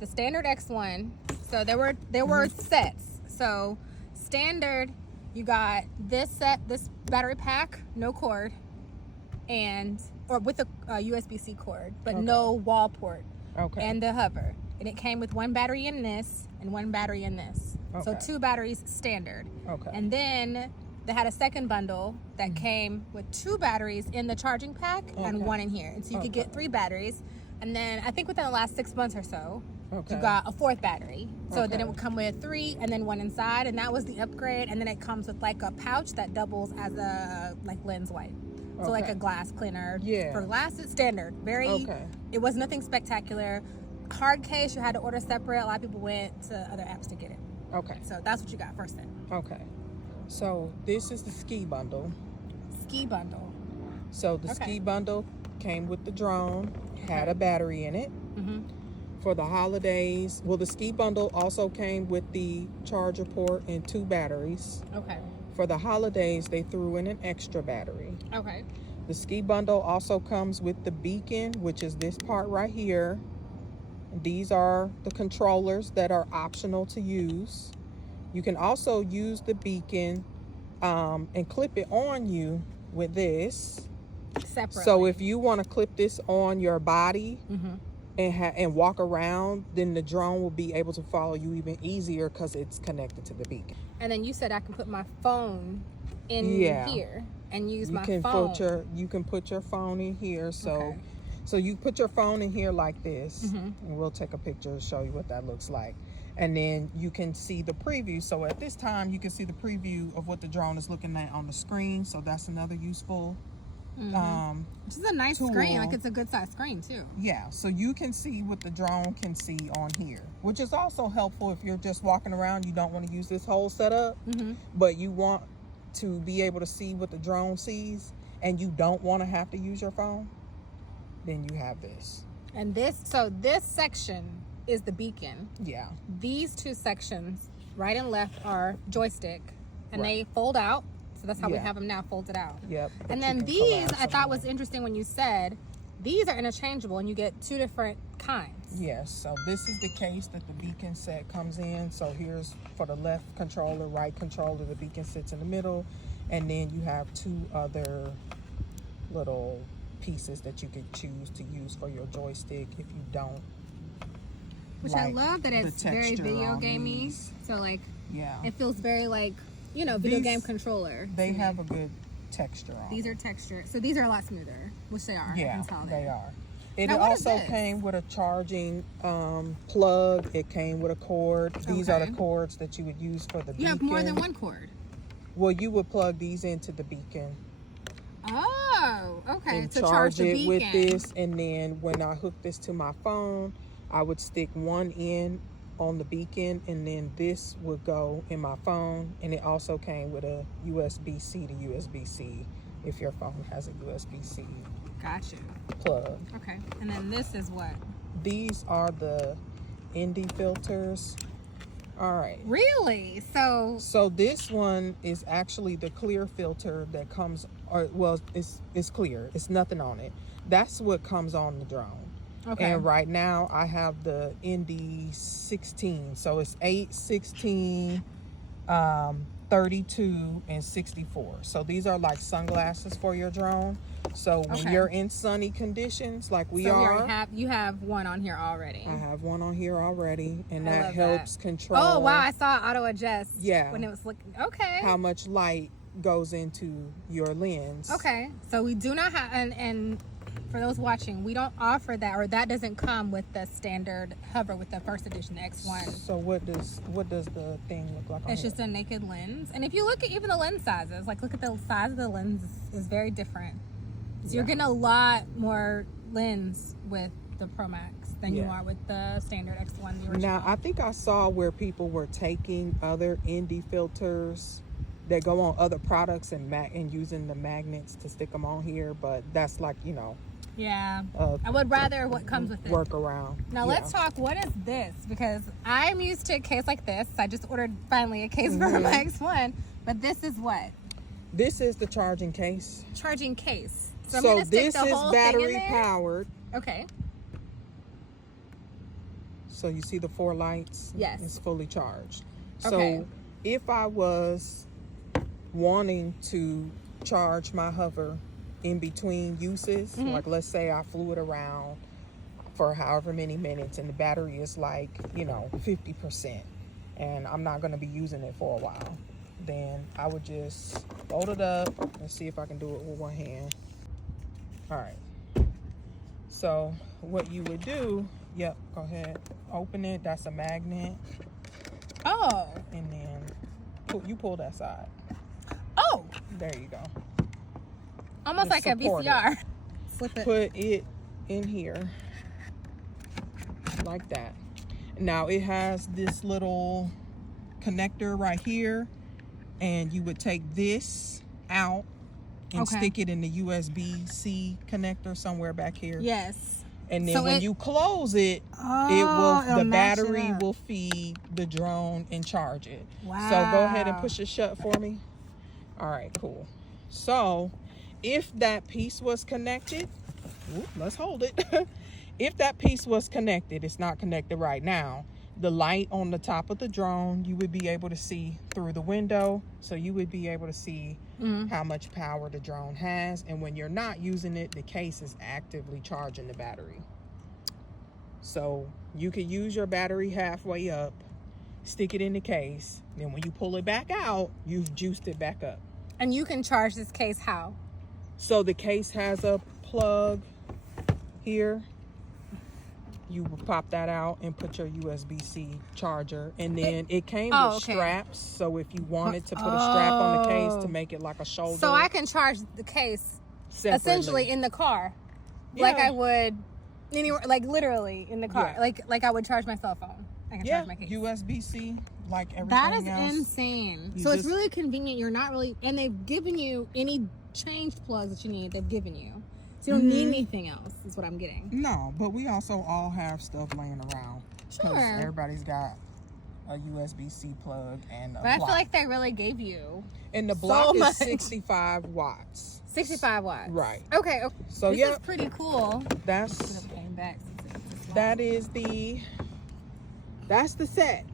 the standard X1. So there were sets. So standard, you got this set, this battery pack, no cord, or with a USB-C cord, but no wall port. Okay. And the hover. And it came with one battery in this and one battery in this. So 2 batteries standard. Okay. And then they had a second bundle that came with 2 batteries in the charging pack and 1 in here. And so you could get 3 batteries. And then I think within the last 6 months or so, you got a 4th battery. So then it would come with 3 and then 1 inside. And that was the upgrade. And then it comes with like a pouch that doubles as a lens wipe. So like a glass cleaner. Yeah. For glass, it's standard. It was nothing spectacular. Hard case, you had to order separate. A lot of people went to other apps to get it. Okay. So that's what you got first then. Okay. So this is the ski bundle. Ski bundle. So the ski bundle came with the drone, had a battery in it. For the holidays, well, the ski bundle also came with the charger port and 2 batteries. Okay. For the holidays, they threw in an extra battery. Okay. The ski bundle also comes with the beacon, which is this part right here. These are the controllers that are optional to use. You can also use the beacon and clip it on you with this. Separately. So if you want to clip this on your body and walk around, then the drone will be able to follow you even easier because it's connected to the beacon. And then you said I can put my phone in here and use my phone. You can put your phone in here. So you put your phone in here like this, and we'll take a picture to show you what that looks like. And then you can see the preview. So at this time, you can see the preview of what the drone is looking at on the screen. So that's another useful which is a nice tool. screen. Like it's a good size screen too. Yeah, so you can see what the drone can see on here, which is also helpful if you're just walking around. You don't want to use this whole setup, but you want to be able to see what the drone sees, and you don't want to have to use your phone. Then you have this. And this section is the beacon. Yeah. These 2 sections, right and left, are joystick, and they fold out. So that's how we have them now, folded out. Yep. And then these, I thought was interesting when you said these are interchangeable, and you get 2 different kinds. Yes. So this is the case that the beacon set comes in. So here's for the left controller, right controller. The beacon sits in the middle, and then you have 2 other little pieces that you could choose to use for your joystick if you don't. Which I love that it's very video gamey. So like, it feels very like, video game controller. They have a good texture on. These are textured, so these are a lot smoother, which they are. Yeah, they are. It now, also came with a charging plug. It came with a cord. These are the cords that you would use for the beacon. You have more than one cord. Well, you would plug these into the beacon. Oh, okay. And to charge the it beacon with this, and then when I hook this to my phone, I would stick one end on the beacon, and then this would go in my phone. And it also came with a USB-C to USB-C if your phone has a USB-C Gotcha. plug. Okay, and then this is what? These are the ND filters. All right. Really? So this one is actually the clear filter that comes, it's clear. It's nothing on it. That's what comes on the drone. Okay. And right now I have the ND 16. So it's 8, 16, 32, and 64. So these are like sunglasses for your drone. So when you're in sunny conditions like we are. You have one on here already. I have one on here already, and that helps control. Oh, wow. I saw auto adjust. Yeah. When it was looking. Okay. How much light goes into your lens. Okay. So we do not have, and for those watching, we don't offer that, or that doesn't come with the standard hover with the first edition X1. So what does the thing look like on It's just a naked lens. And if you look at even the lens sizes, like look at the size of the lens is very different. So you're getting a lot more lens with the Promax than you are with the standard X1, the original. Now, I think I saw where people were taking other ND filters that go on other products and using the magnets to stick them on here, but that's like, yeah, I would rather what comes with it. Work around. Now let's talk, what is this? Because I'm used to a case like this. I just ordered finally a case for my X1, but this is what? This is the charging case. Charging case. So this is battery powered. Okay. So you see the 4 lights? Yes. It's fully charged. Okay. So if I was wanting to charge my hover in between uses, like let's say I flew it around for however many minutes and the battery is like, 50%, and I'm not going to be using it for a while, then I would just fold it up. Let's see if I can do it with one hand. All right. So what you would do, go ahead, open it. That's a magnet. Oh. And then you pull that side. Oh. There you go. Almost It's like a VCR. Flip it. Put it in here like that. Now it has this little connector right here, and you would take this out and stick it in the USB-C connector somewhere back here. Yes. And then when you close it, the battery will feed the drone and charge it. Wow. So go ahead and push it shut for me. All right, cool. So if that piece was connected, let's hold it. If that piece was connected, it's not connected right now. The light on the top of the drone, you would be able to see through the window. So you would be able to see how much power the drone has. And when you're not using it, the case is actively charging the battery. So you could use your battery halfway up, stick it in the case. Then when you pull it back out, you've juiced it back up. And you can charge this case how? So the case has a plug here. You will pop that out and put your USB-C charger, and then it came with straps. So if you wanted to put a strap on the case to make it like a shoulder, so I can charge the case separately, essentially in the car, like I would anywhere, like literally in the car, like I would charge my cell phone. I can charge my case. USB-C, like everything that is else. insane. So it's really convenient. You're not really, and they've given you any changed plugs that you need. They've given you. So you don't need anything else, is what I'm getting. No, but we also all have stuff laying around. Sure. Everybody's got a USB-C plug and a But I block. feel like they really gave you. And the block is 65 watts. 65 watts. Right. Okay. So this is pretty cool. That's the set.